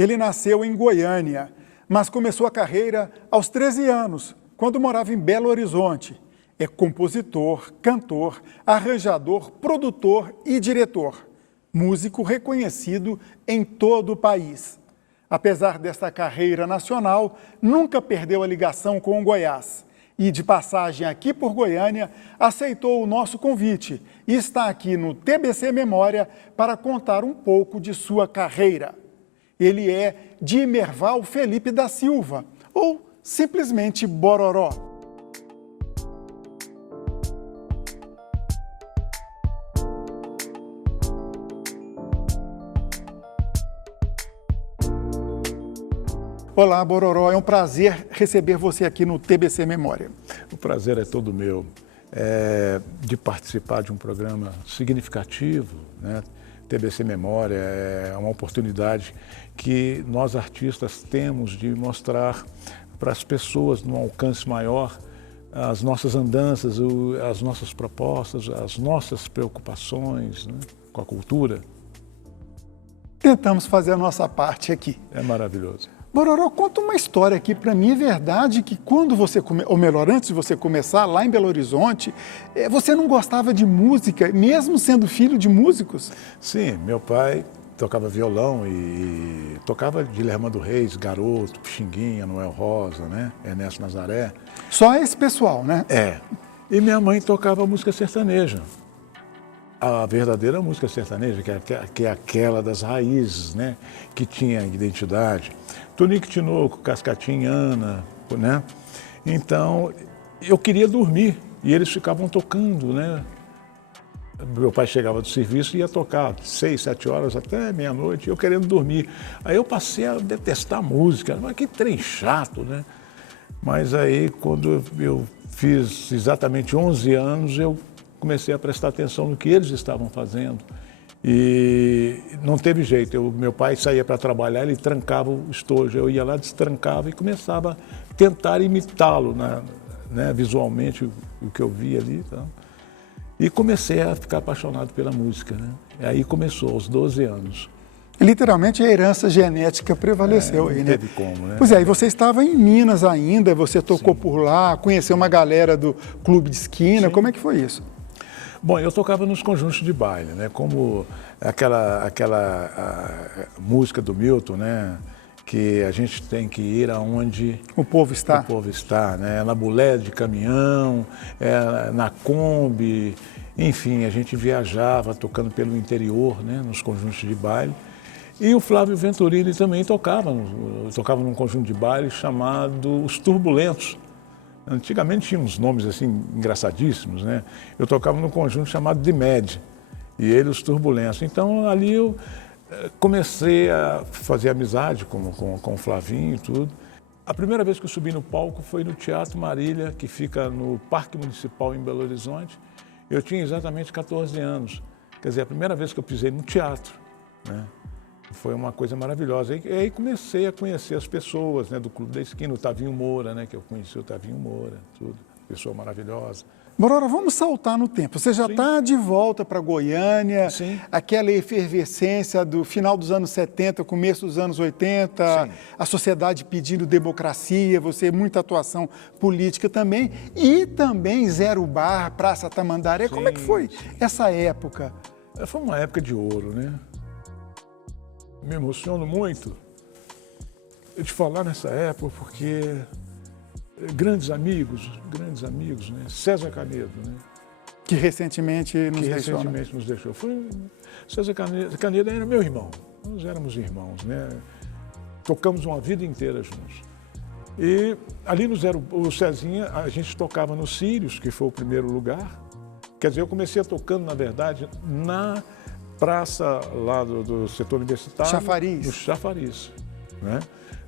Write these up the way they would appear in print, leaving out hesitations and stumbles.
Ele nasceu em Goiânia, mas começou a carreira aos 13 anos, quando morava em Belo Horizonte. É compositor, cantor, arranjador, produtor e diretor. Músico reconhecido em todo o país. Apesar desta carreira nacional, nunca perdeu a ligação com o Goiás. E de passagem aqui por Goiânia, aceitou o nosso convite e está aqui no TBC Memória para contar um pouco de sua carreira. Ele é Dimerval Felipe da Silva, ou simplesmente Bororó. Olá, Bororó, é um prazer receber você aqui no TBC Memória. O prazer é todo meu, de participar de um programa significativo, né? TBC Memória é uma oportunidade que nós artistas temos de mostrar para as pessoas num alcance maior as nossas andanças, as nossas propostas, as nossas preocupações, né, com a cultura. Tentamos fazer a nossa parte aqui. É maravilhoso. Bororó, conta uma história aqui. Para mim é verdade que quando você, ou melhor, antes de você começar lá em Belo Horizonte, você não gostava de música, mesmo sendo filho de músicos? Sim, meu pai tocava violão e tocava de Lermando Reis, Garoto, Pixinguinha, Noel Rosa, né? Ernesto Nazaré. Só esse pessoal, né? E minha mãe tocava música sertaneja. A verdadeira música sertaneja, que é aquela das raízes, né? Que tinha identidade. Tonico Tinoco, Cascatinha, Ana, né? Então, eu queria dormir e eles ficavam tocando, né? Meu pai chegava do serviço e ia tocar 6, 7 horas até meia-noite, eu querendo dormir. Aí eu passei a detestar música, mas que trem chato, né? Mas aí, quando eu fiz exatamente 11 anos, eu comecei a prestar atenção no que eles estavam fazendo. E não teve jeito, meu pai saía para trabalhar, ele trancava o estojo, eu ia lá, destrancava e começava a tentar imitá-lo, né, visualmente, o que eu via ali. Tá? E comecei a ficar apaixonado pela música, né? E aí começou, aos 12 anos. Literalmente a herança genética prevaleceu aí, né? Não teve como, né? Pois é, e você estava em Minas ainda, você tocou por lá, conheceu uma galera do clube de esquina, Sim. Como é que foi isso? Bom, eu tocava nos conjuntos de baile, né? Como aquela música do Milton, né? Que a gente tem que ir aonde o povo está. O povo está, né? Na bulé de caminhão, na Kombi, enfim, a gente viajava tocando pelo interior, né? Nos conjuntos de baile. E o Flávio Venturini também tocava num conjunto de baile chamado Os Turbulentos. Antigamente tinha uns nomes assim engraçadíssimos, né? Eu tocava num conjunto chamado de Med, e ele Os Turbulentos. Então ali eu comecei a fazer amizade com o Flavinho e tudo. A primeira vez que eu subi no palco foi no Teatro Marília, que fica no Parque Municipal em Belo Horizonte. Eu tinha exatamente 14 anos, quer dizer, a primeira vez que eu pisei no teatro, né? Foi uma coisa maravilhosa. E aí comecei a conhecer as pessoas, né, do Clube da Esquina, o Tavinho Moura, né, que eu conheci o Tavinho Moura, tudo, pessoa maravilhosa. Bororó, vamos saltar no tempo. Você já está de volta para Goiânia, Sim. Aquela efervescência do final dos anos 70, começo dos anos 80, Sim. A sociedade pedindo democracia, você muita atuação política também, e também Zero Bar, Praça Tamandaré. Como é que foi essa época? Foi uma época de ouro, né? Me emociono muito de falar nessa época, porque grandes amigos, né? César Canedo, né? Que recentemente nos deixou. César Canedo era meu irmão, nós éramos irmãos, né? Tocamos uma vida inteira juntos. E ali o Cezinha, a gente tocava no Sírios, que foi o primeiro lugar. Quer dizer, eu comecei tocando, na verdade, na praça lá do setor universitário. Chafariz. No Chafariz, né?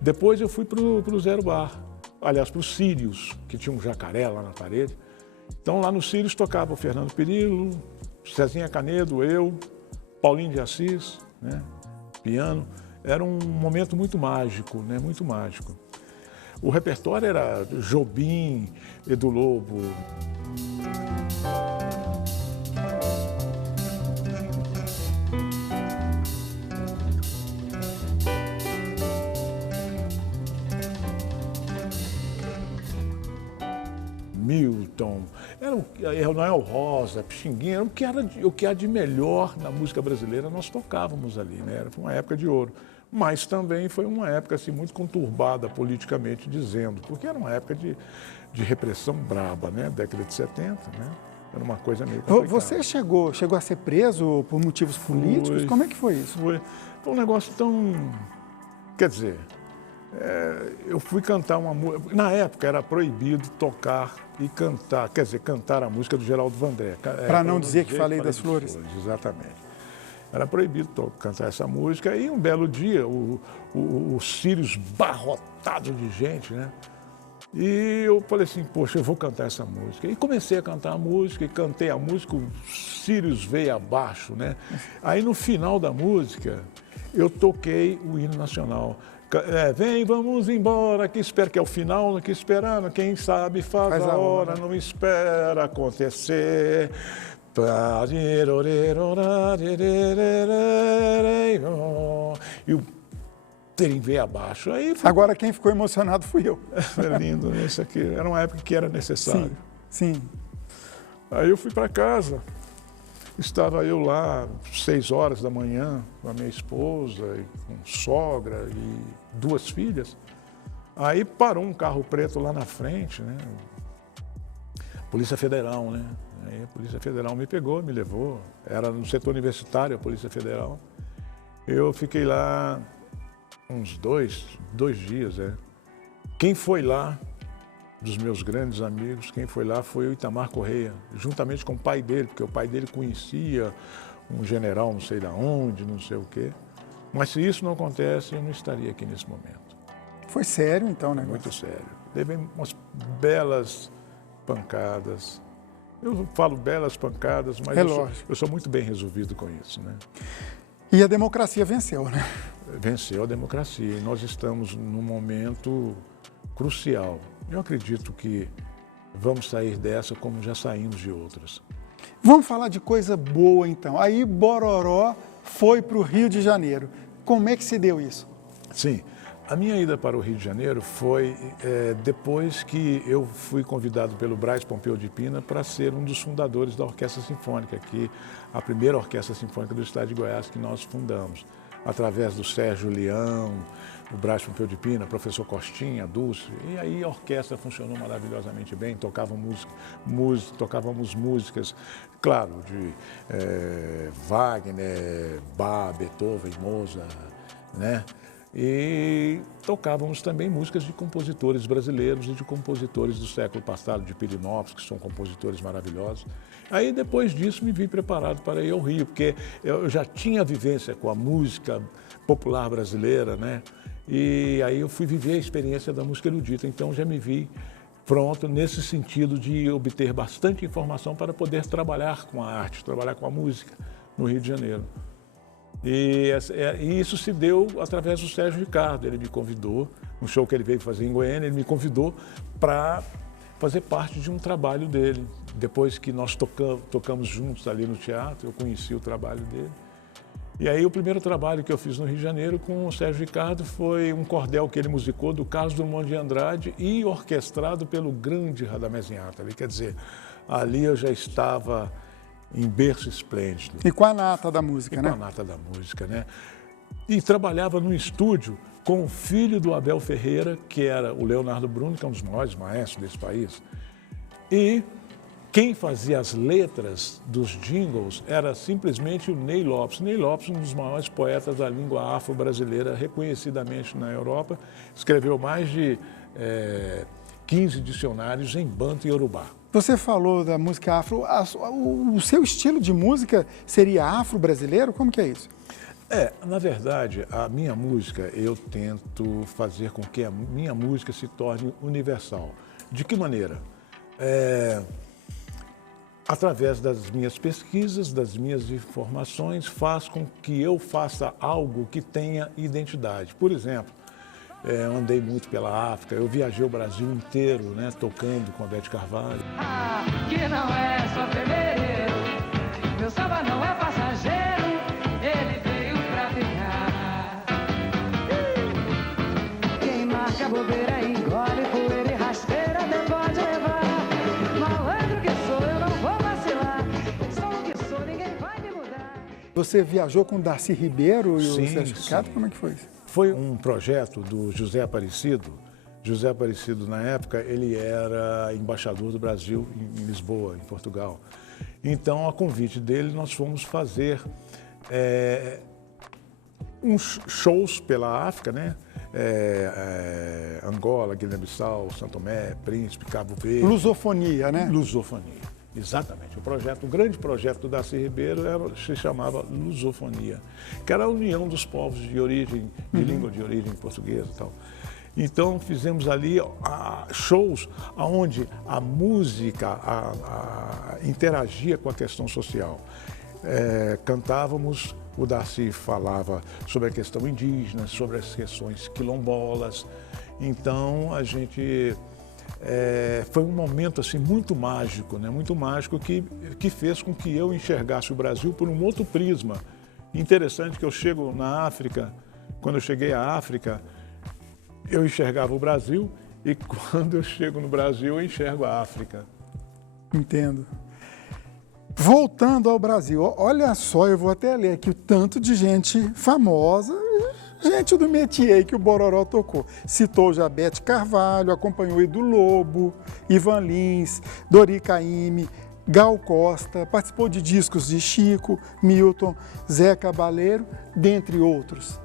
Depois eu fui para o Zero Bar, aliás, para o Sírios, que tinha um jacaré lá na parede. Então lá no Sírios tocava o Fernando Perillo, Cezinha Canedo, eu, Paulinho de Assis, né? Piano. Era um momento muito mágico, né? Muito mágico. O repertório era Jobim, Edu Lobo. Milton, era o Noel Rosa, Pixinguinha, era o que há de melhor na música brasileira, nós tocávamos ali, né? Foi uma época de ouro. Mas também foi uma época assim, muito conturbada politicamente dizendo, porque era uma época de repressão braba, né? Década de 70, né? Era uma coisa meio complicada. Você chegou a ser preso por motivos políticos? Como é que foi isso? Foi um negócio tão... Quer dizer, eu fui cantar uma música... Na época era proibido tocar e cantar, quer dizer, cantar a música do Geraldo Vandré. Para não dizer que falei das flores. Exatamente. Era proibido cantar essa música e um belo dia, os círios barrotados de gente, né? E eu falei assim, poxa, eu vou cantar essa música. E comecei a cantar a música, e cantei a música, os círios veio abaixo, né? Aí no final da música, eu toquei o hino nacional. Vem, vamos embora, que espera, que é o final, que esperando, quem sabe faz a hora, não espera acontecer. E o trem veio abaixo. Agora quem ficou emocionado fui eu. Era lindo, né? Isso aqui era uma época que era necessário. Sim. Aí eu fui para casa, estava eu lá, 6 horas da manhã, com a minha esposa, e com sogra e 2 filhas. Aí parou um carro preto lá na frente, né? Polícia Federal, né? Aí a Polícia Federal me pegou, me levou. Era no setor universitário, a Polícia Federal. Eu fiquei lá uns dois dias, né? Quem foi lá, dos meus grandes amigos, quem foi lá foi o Itamar Correia, juntamente com o pai dele, porque o pai dele conhecia um general não sei de onde, não sei o quê. Mas se isso não acontece, eu não estaria aqui nesse momento. Foi sério, então, né? Muito sério. Teve umas belas pancadas. Eu falo belas pancadas, mas eu sou muito bem resolvido com isso, né? E a democracia venceu, né? Venceu a democracia e nós estamos num momento crucial. Eu acredito que vamos sair dessa como já saímos de outras. Vamos falar de coisa boa, então. Aí Bororó foi para o Rio de Janeiro. Como é que se deu isso? Sim. A minha ida para o Rio de Janeiro foi depois que eu fui convidado pelo Brás Pompeu de Pina para ser um dos fundadores da Orquestra Sinfônica, a primeira Orquestra Sinfônica do Estado de Goiás que nós fundamos, através do Sérgio Leão, o Brás Pompeu de Pina, professor Costinha, Dulce. E aí a orquestra funcionou maravilhosamente bem, tocávamos músicas, claro, de Wagner, Bach, Beethoven, Mozart, né? E tocávamos também músicas de compositores brasileiros e de compositores do século passado, de Pirinópolis, que são compositores maravilhosos. Aí, depois disso, me vi preparado para ir ao Rio, porque eu já tinha vivência com a música popular brasileira, né? E aí eu fui viver a experiência da música erudita, então já me vi pronto nesse sentido de obter bastante informação para poder trabalhar com a arte, trabalhar com a música no Rio de Janeiro. E isso se deu através do Sérgio Ricardo. Ele me convidou, um show que ele veio fazer em Goiânia, ele me convidou para fazer parte de um trabalho dele. Depois que nós tocamos juntos ali no teatro, eu conheci o trabalho dele. E aí o primeiro trabalho que eu fiz no Rio de Janeiro com o Sérgio Ricardo foi um cordel que ele musicou do Carlos Drummond de Andrade e orquestrado pelo grande Radamés Inhatali. Quer dizer, ali eu já estava em berço esplêndido. E com a nata da música, né? Com a nata da música, né? E trabalhava no estúdio com o filho do Abel Ferreira, que era o Leonardo Bruno, que é um dos maiores maestros desse país. E quem fazia as letras dos jingles era simplesmente o Ney Lopes. Ney Lopes, um dos maiores poetas da língua afro-brasileira, reconhecidamente na Europa, escreveu mais de 15 dicionários em banto e iorubá. Você falou da música afro, o seu estilo de música seria afro-brasileiro? Como que é isso? Na verdade, a minha música, eu tento fazer com que a minha música se torne universal. De que maneira? Através das minhas pesquisas, das minhas informações, faz com que eu faça algo que tenha identidade. Por exemplo, eu andei muito pela África, eu viajei o Brasil inteiro, né, tocando com a Beth Carvalho. Que não é só fevereiro, meu samba não é passageiro, ele veio pra ficar. Quem marca bobeira engole poeira e rasteira, não pode levar. Você viajou com o Darcy Ribeiro e o Sim, Sérgio Picado? sim. Como é que foi isso? Foi um projeto do José Aparecido. José Aparecido, na época, ele era embaixador do Brasil em Lisboa, em Portugal. Então, a convite dele, nós fomos fazer uns shows pela África, né? Angola, Guiné-Bissau, São Tomé, Príncipe, Cabo Verde. Lusofonia, né? Lusofonia, exatamente. O grande projeto do Darcy Ribeiro se chamava Lusofonia, que era a união dos povos de origem, de língua de origem portuguesa e tal. Então fizemos ali shows onde a música interagia com a questão social. Cantávamos, o Darcy falava sobre a questão indígena, sobre as questões quilombolas. Então a gente foi um momento assim muito mágico, né? Muito mágico que fez com que eu enxergasse o Brasil por um outro prisma. Interessante que eu chego na África, quando eu cheguei à África, eu enxergava o Brasil e quando eu chego no Brasil, eu enxergo a África. Entendo. Voltando ao Brasil, olha só, eu vou até ler aqui o tanto de gente famosa, gente do métier que o Bororó tocou. Citou já Bete Carvalho, acompanhou Edu Lobo, Ivan Lins, Dori Caymmi, Gal Costa, participou de discos de Chico, Milton, Zé Cabaleiro, dentre outros.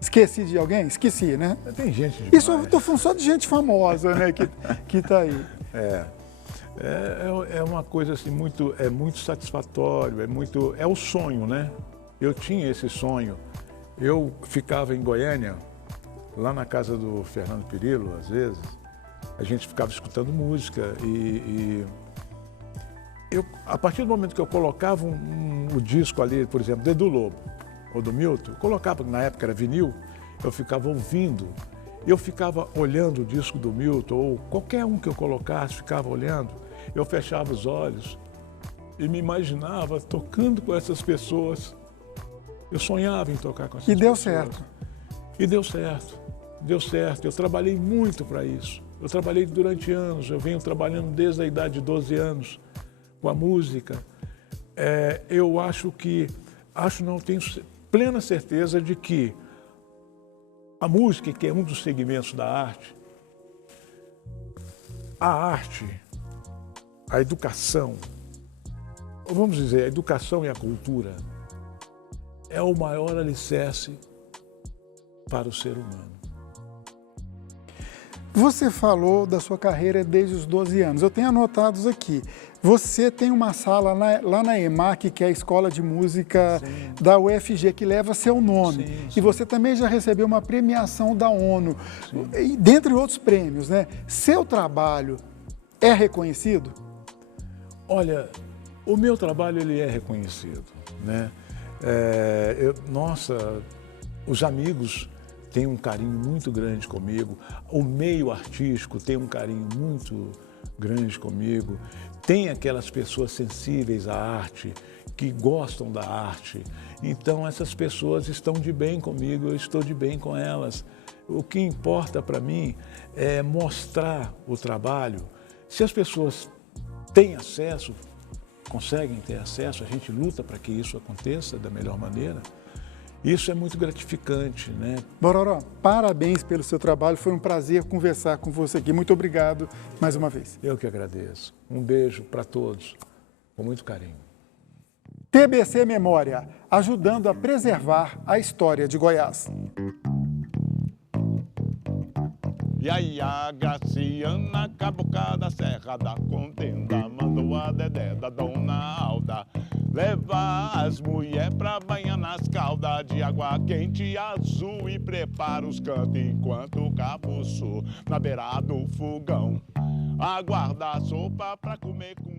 Esqueci de alguém? Esqueci, né? Tem gente demais. Isso eu estou falando só de gente famosa, né, que está aí. É uma coisa assim muito satisfatório, é o sonho, né? Eu tinha esse sonho. Eu ficava em Goiânia, lá na casa do Fernando Pirillo, às vezes, a gente ficava escutando música e a partir do momento que eu colocava o disco ali, por exemplo, do Edu Lobo ou do Milton, eu colocava, na época era vinil, eu ficava ouvindo, eu ficava olhando o disco do Milton ou qualquer um que eu colocasse, ficava olhando, eu fechava os olhos e me imaginava tocando com essas pessoas. Eu sonhava em tocar com essas pessoas. E deu certo. E deu certo, deu certo. Eu trabalhei muito para isso. Eu trabalhei durante anos, eu venho trabalhando desde a idade de 12 anos com a música. Eu tenho plena certeza de que a música, que é um dos segmentos da arte, a educação, vamos dizer, a educação e a cultura é o maior alicerce para o ser humano. Você falou da sua carreira desde os 12 anos. Eu tenho anotados aqui. Você tem uma sala lá na EMAC, que é a Escola de Música da UFG, que leva seu nome. E você também já recebeu uma premiação da ONU, dentre outros prêmios, né? Seu trabalho é reconhecido? Olha, o meu trabalho ele é reconhecido, né? Os amigos têm um carinho muito grande comigo, o meio artístico tem um carinho muito grande comigo, tem aquelas pessoas sensíveis à arte, que gostam da arte, então essas pessoas estão de bem comigo, eu estou de bem com elas. O que importa para mim é mostrar o trabalho. Se as pessoas têm acesso, conseguem ter acesso, a gente luta para que isso aconteça da melhor maneira. Isso é muito gratificante, né? Bororó, parabéns pelo seu trabalho, foi um prazer conversar com você aqui. Muito obrigado mais uma vez. Eu que agradeço. Um beijo para todos, com muito carinho. TBC Memória, ajudando a preservar a história de Goiás. E aí a Graciana, cabocada, Serra da Contenda, mandou a Dedé da Dona Alda levar as mulheres pra banhar nas caldas de água quente e azul e prepara os cantos enquanto o capuço na beira do fogão aguarda a sopa pra comer com